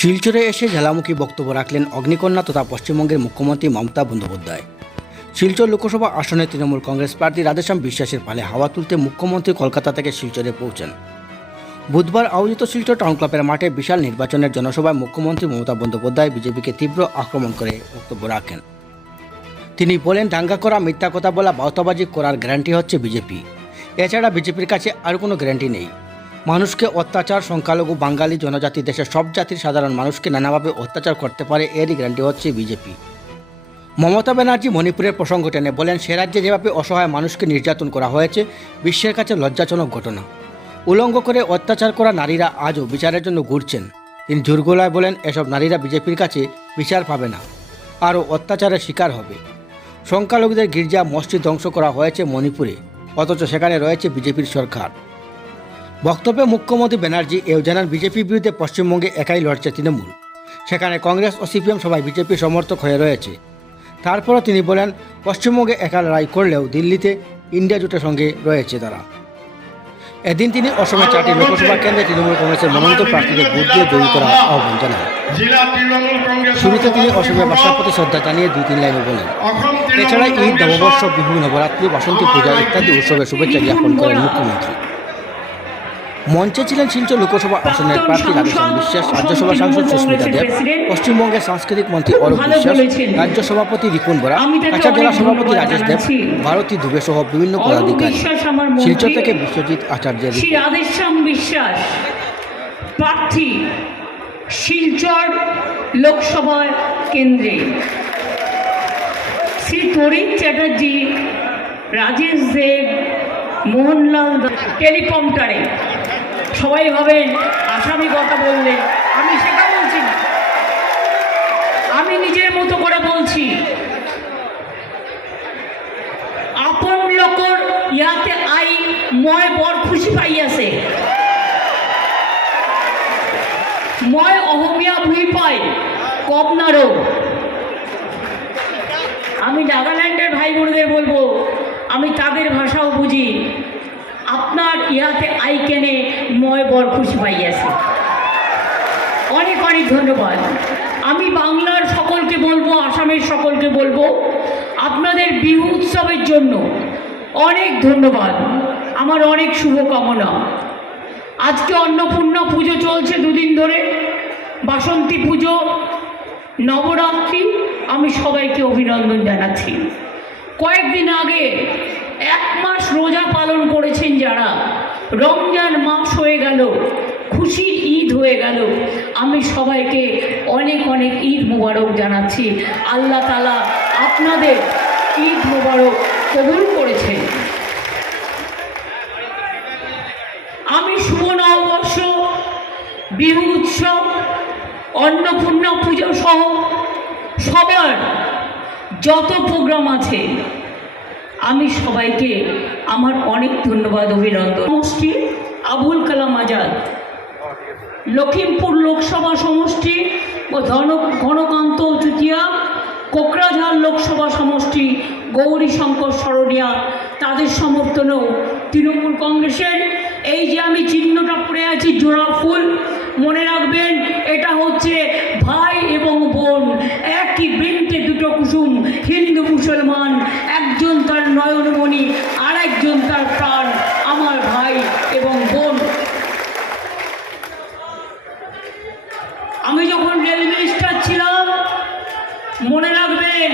শিলচরে এসে ঝালামুখী বক্তব্য রাখলেন অগ্নিকন্যা তথা পশ্চিমবঙ্গের মুখ্যমন্ত্রী মমতা বন্দ্যোপাধ্যায়। শিলচর লোকসভা আসনে তৃণমূল কংগ্রেস প্রার্থী রাধেশ্যাম বিশ্বাসের পালে হাওয়া তুলতে মুখ্যমন্ত্রী কলকাতা থেকে শিলচরে পৌঁছেন। বুধবার আয়োজিত শিলচর টাউন ক্লাবের মাঠে বিশাল নির্বাচনের জনসভায় মুখ্যমন্ত্রী মমতা বন্দ্যোপাধ্যায় বিজেপিকে তীব্র আক্রমণ করে বক্তব্য রাখেন। তিনি বলেন দাঙ্গা করা, মিথ্যা কথা বলা, বাউতাবাজি করার গ্যারান্টি হচ্ছে বিজেপি। এছাড়া বিজেপির কাছে আর কোনো গ্যারান্টি নেই। মানুষকে অত্যাচার, সংখ্যালঘু, বাঙালি, জনজাতি, দেশের সব জাতির সাধারণ মানুষকে নানাভাবে অত্যাচার করতে পারে এরই গ্যারান্টি হচ্ছে বিজেপি। মমতা ব্যানার্জি মণিপুরের প্রসঙ্গ টেনে বলেন, সে রাজ্যে যেভাবে অসহায় মানুষকে নির্যাতন করা হয়েছে, বিশ্বের কাছে লজ্জাজনক ঘটনা। উলঙ্গ করে অত্যাচার করা নারীরা আজও বিচারের জন্য ঘুরছেন। তিনি জোরগোলায় বলেন, এসব নারীরা বিজেপির কাছে বিচার পাবে না, আরও অত্যাচারের শিকার হবে। সংখ্যালঘুদের গির্জা, মসজিদ ধ্বংস করা হয়েছে মণিপুরে, অথচ সেখানে রয়েছে বিজেপির সরকার। বক্তব্যে মুখ্যমন্ত্রী ব্যানার্জি এও জানান বিজেপির বিরুদ্ধে পশ্চিমবঙ্গে একাই লড়ছে তৃণমূল। সেখানে কংগ্রেস ও সিপিএম সবাই বিজেপি সমর্থক হয়ে রয়েছে। তারপরও তিনি বলেন পশ্চিমবঙ্গে একা লড়াই করলেও দিল্লিতে ইন্ডিয়া জোটের সঙ্গে রয়েছে তারা। এদিন তিনি অসমের চারটি লোকসভা কেন্দ্রে তৃণমূল কংগ্রেসের মনোনীত প্রার্থীদের ভোট দিয়ে জয়ী করার আহ্বান জানান। শুরুতে তিনি অসমের ভাষার প্রতি শ্রদ্ধা জানিয়ে দুই তিন লাইনে বলেন এছাড়া ঈদ নববর্ষ বিহু নবরাত্রি বাসন্তী পূজা ইত্যাদি উৎসবের শুভেচ্ছা জ্ঞাপন করেন মুখ্যমন্ত্রী। মঞ্চে ছিলেন শিলচর লোকসভা আসনের প্রার্থী রাধেশ্যাম বিশ্বাস রাজ্যসভা সাংসদ সুস্মিতা দেব পশ্চিমবঙ্গের সাংস্কৃতিক মন্ত্রী অরূপ বিশ্বাস রাজ্য সভাপতি রিপুন বরা কাছাড় জেলা সভাপতি রাজেশ দেব ভারতী দুবে সহ বিভিন্ন পদাধিকারী। শিলচর থেকে বিশ্বজিৎ আচার্যের শ্রী রাধেশ্যাম বিশ্বাস প্রার্থী শিলচর লোকসভা কেন্দ্রে। শ্রী তরিৎ চ্যাটার্জি রাজেশ দেব মোহনলাল দাস, টেলিকমটারে সবাই ভাবেন আসামি কথা বললেন আমি সেটা বলছি না। আমি নিজের মতো করে বলছি। আপন লোকর ইয়াতে আই মই বৰ খুশি পাই আছে মই অসমীয়া বুঝি পাই কম নারো আমি নাগাল্যান্ডের ভাই বোনদের বলব, আমি তাদের ভাষাও বুঝি। আপনার ইহাতে আই কেনে মই বর খুশি পাই আছে অনেক অনেক ধন্যবাদ। আমি বাংলার সকলকে বলব, আসামের সকলকে বলব, আপনাদের বিহু উৎসবের জন্য অনেক ধন্যবাদ। আমার অনেক শুভকামনা। আজকে অন্নপূর্ণা পুজো চলছে দুদিন ধরে। বাসন্তী পুজো, নবরাত্রি, আমি সবাইকে অভিনন্দন জানাচ্ছি। কয়েকদিন আগে এক মাস রোজা পালন যারা রমজান মাস হয়ে গেল খুশির ঈদ হয়ে গেল। আমি সবাইকে অনেক অনেক ঈদ মোবারক জানাচ্ছি। আল্লাহ তালা আপনাদের ঈদ মোবারক কবুল করেছেন। আমি শুভ নববর্ষ, বিহু উৎসব, অন্নপূর্ণা পুজো সহ সবার যত প্রোগ্রাম আছে আমি সবাইকে আমার অনেক ধন্যবাদ, অভিনন্দন। সমষ্টি, আবুল কালাম আজাদ। লখিমপুর লোকসভা সমষ্টি ও ধন, ঘনকান্ত চুতিয়া কোকরাঝাড় লোকসভা সমষ্টি, গৌরী শঙ্কর সরণিয়া তাদের সমর্থনেও তৃণমূল কংগ্রেসের। এই যে আমি চিহ্নটা পড়ে আছি, জোড়া ফুল, মনে রাখবেন, এটা হচ্ছে ভাই এবং বোন। একই বৃন্তে দুটো কুসুম, হিন্দু, মুসলমান, একজন নয়নমণি আর একজন তার প্রাণ, আমার ভাই এবং বোন। আমি যখন রেল মিনিস্টার ছিলাম, মনে রাখবেন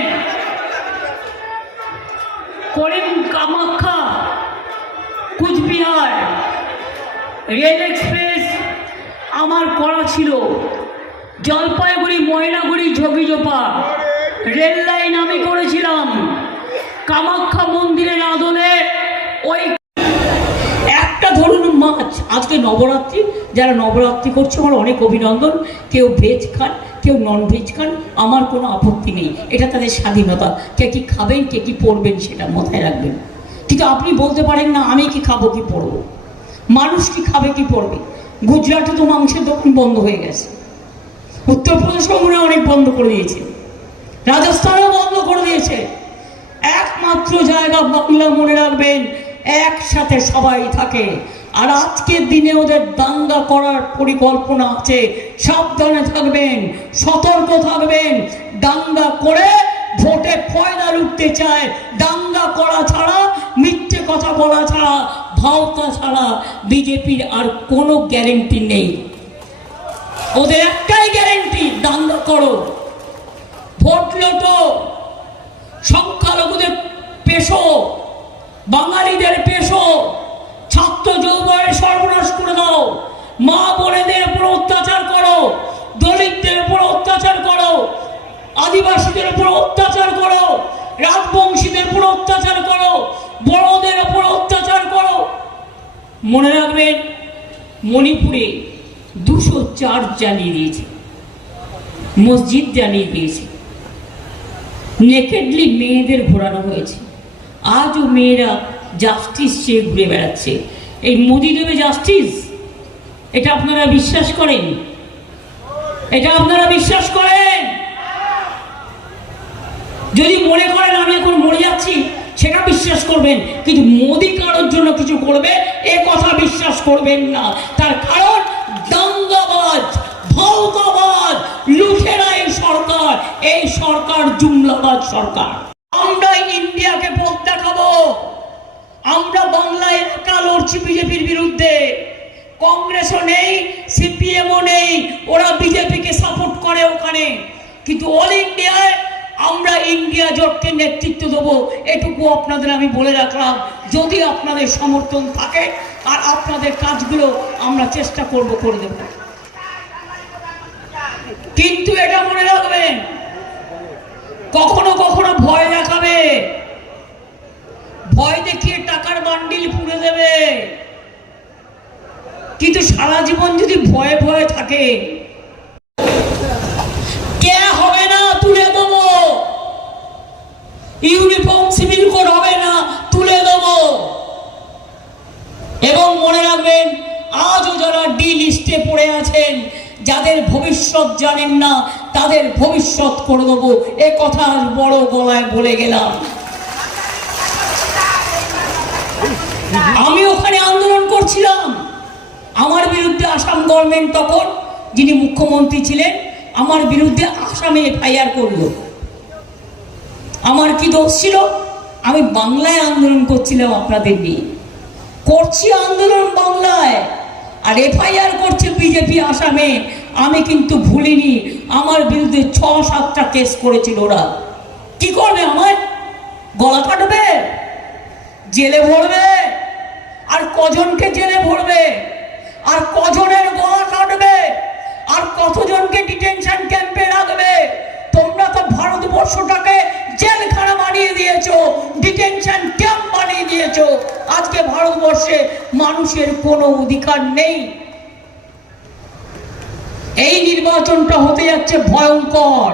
করিম কামাখ্যা, কুচবিহার, রেল এক্সপ্রেস আমার করা ছিল। জলপাইগুড়ি, ময়নাগুড়ি ঝগিজোপা রেল লাইন আমি করেছিলাম। কামাখ্যা মন্দিরের আদলে ওই একটা ধরুন মাছ। আজকে নবরাত্রি, যারা নবরাত্রি করছে, আমার অনেক অভিনন্দন। কেউ ভেজ খান, কেউ নন ভেজ খান, আমার কোনো আপত্তি নেই। এটা তাদের স্বাধীনতা। কে কি খাবেন, কে কি পড়বেন, সেটা মাথায় রাখবেন। কিন্তু আপনি বলতে পারেন না, আমি কি খাব, কি পড়ব? মানুষ কি খাবে, কি পড়বে? গুজরাটে তো মাংসের দোকান বন্ধ হয়ে গেছে। উত্তরপ্রদেশও মনে অনেক বন্ধ করে দিয়েছে। রাজস্থানেও বন্ধ করে দিয়েছে। একমাত্র জায়গা বাংলা মনে রাখবেন, একসাথে সবাই থাকে। আর আজকের দিনে ওদের দাঙ্গা করার পরিকল্পনা আছে। সাবধানে থাকবেন, সতর্ক থাকবেন। দাঙ্গা করে ভোটে ফয়দা লুটতে চায়। দাঙ্গা করা ছাড়া, মিথ্যে কথা বলা ছাড়া, ভাওতা ছাড়া বিজেপির আর কোনো গ্যারেন্টি নেই। ওদের একটাই গ্যারেন্টি, দাঙ্গা করো। ভোট লোটো। সংখ্যালঘুদের পেশো, বাঙালিদের পেশো, ছাত্র যৌবনের সর্বনাশ করে দাও। মা বোনেদের উপর অত্যাচার করো, দলিতদের উপর অত্যাচার করো, আদিবাসীদের উপর অত্যাচার করো, রাজবংশীদের উপর অত্যাচার করো, বড়দের উপর অত্যাচার করো। মনে রাখবেন, মণিপুরে দুশো চার জ্বালিয়ে দিয়েছে, মসজিদ জ্বালিয়ে দিয়েছে। নেকেডলি মেয়েদের ঘোরানো হয়েছে। আজও মেয়েরা জাস্টিস চেয়ে ঘুরে বেড়াচ্ছে। এই মোদি দেবে জাস্টিস এটা আপনারা বিশ্বাস করেন? এটা আপনারা বিশ্বাস করেন? যদি মনে করেন আমি এখন মরে যাচ্ছি, সেটা বিশ্বাস করবেন। কিন্তু মোদি কারোর জন্য কিছু করবে, এ কথা বিশ্বাস করবেন না। তার কারণ দাঙ্গাবাজ ভাওতাবাজ লুঠেরা এই সরকার এই সরকার, জুমলাবাজ সরকার। আমরা ইন্ডিয়াকে পথ দেখাবো। আমরা বাংলায় একা লড়ছি বিজেপির বিরুদ্ধে। কংগ্রেসও নেই, সিপিএমও নেই, ওরা বিজেপিকে সাপোর্ট করে ওখানে। কিন্তু অল ইন্ডিয়ায় আমরা ইন্ডিয়া জোটকে নেতৃত্ব দেবো, এটুকু আপনাদের আমি বলে রাখলাম। যদি আপনাদের সমর্থন থাকে, আর আপনাদের কাজগুলো আমরা চেষ্টা করব করে দেব। কিন্তু এটা মনে রাখবেন কখনো কখনো ভয় দেখাবে। ভয় দেখিয়ে টাকার বান্ডিল পুড়ে দেবে। কিন্তু সারা জীবন যদি ভয়ে ভয়ে থাকে, কে হবে না তুলে দেবো? ইউনিফর্ম সিভিল কোড হবে না তুলে দেবো? এবং মনে রাখবেন, আজও যারা ডি লিস্টে পড়ে আছেন যাদের ভবিষ্যৎ জানেন না, তাদের ভবিষ্যৎ করে দেবো। এ কথা বড় গলায় বলে গেলাম। আমি ওখানে আন্দোলন করছিলাম। আমার বিরুদ্ধে আসাম গভর্নমেন্ট তখন, যিনি মুখ্যমন্ত্রী ছিলেন, আমার বিরুদ্ধে আসামে এফআইআর করল। আমার কি দোষ ছিল? আমি বাংলায় আন্দোলন করছিলাম আপনাদের নিয়ে। করছি আন্দোলন বাংলায়। আর এফআইআর করছে বিজেপি আসামে, আমি কিন্তু ভুলিনি। আমার বিরুদ্ধে ছ সাতটা কেস করেছিল ওরা। কি করবে আমার গলা কাটবে? জেলে ভরবে? আর কজনকে জেলে ভরবে? আর কজনের গলা কাটবে? আর কতজনকে ডিটেনশন ক্যাম্পে রাখবে? তোমরা তো ভারতবর্ষটাকে জেলখানা বানিয়ে দিয়েছ ডিটেনশন ক্যাম্প বানিয়ে দিয়েছ। আজকে ভারতবর্ষে মানুষের কোনো অধিকার নেই। এই নির্বাচনটা হতে যাচ্ছে ভয়ঙ্কর।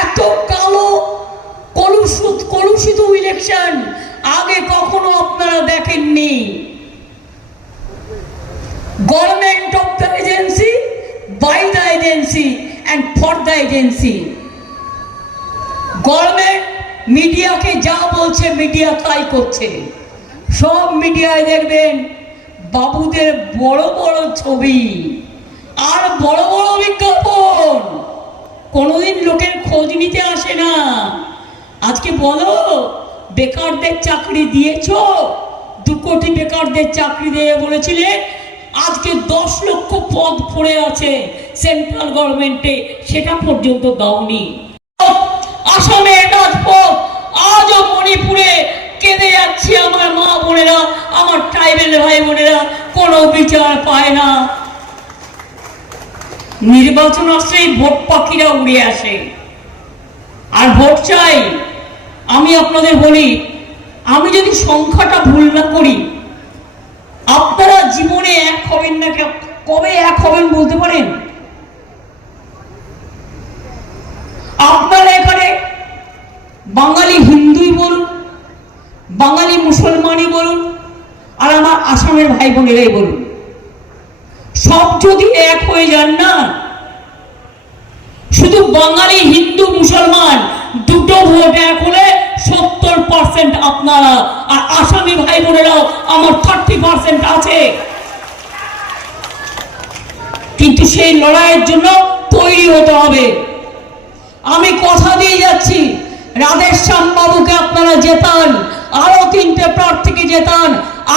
এত কালো কলুষিত কলুষিত ইলেকশন আগে কখনো আপনারা দেখেননি। Government of the agency by the agency and for the agency government মিডিয়াকে যা বলছে, মিডিয়া তাই করছে। সব মিডিয়ায় দেখবেন বাবুদের বড় বড় ছবি আর বড় বড় বিজ্ঞাপন। কোনোদিন লোকের খোঁজ নিতে আসে না। আজকে বলো, বেকারদের চাকরি দিয়েছ? দু কোটি বেকারদের চাকরি দিয়ে বলেছিলে। আজকে দশ লক্ষ পদ পড়ে আছে সেন্ট্রাল গভর্নমেন্টে, সেটা পর্যন্ত দাওনি। আসামে আজও মণিপুরে কেঁদে যাচ্ছি আমার মা বোনেরা, আমার ট্রাইবেল ভাই বোনেরা, কোনো বিচার পায় না। নির্বাচন আসলেই ভোট পাখিরা উড়ে আসে। আর ভোট চাই, আমি আপনাদের বলি, আমি যদি সংখ্যাটা ভুল না করি, আপনারা জীবনে এক হবেন না কবে এক হবেন বলতে পারেন? আপনারা এখানে বাঙালি বাঙালি মুসলমানই বলুন, আর আমার আসামের ভাই বোনেরাই বলুন, সব যদি এক হয়ে যান না, শুধু বাঙালি, হিন্দু, মুসলমান, দুটো ভোট এক হলে সত্তর পার্সেন্ট আপনারা, আর আসামি ভাই বোনেরাও আমার থার্টি পার্সেন্ট আছে। কিন্তু সেই লড়াইয়ের জন্য তৈরি হতে হবে। আমি কথা দিয়ে যাচ্ছি, রাধেশ্যাম বাবুকে আপনারা জেতান। আরও তিনটে প্রার্থীকে জেতান?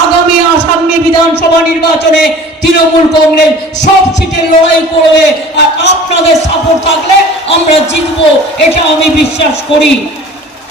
আগামী আসামী বিধানসভা নির্বাচনে তৃণমূল কংগ্রেস সব সিটে লড়াই করবে। আর আপনাদের সাপোর্ট থাকলে আমরা জিতবো, এটা আমি বিশ্বাস করি।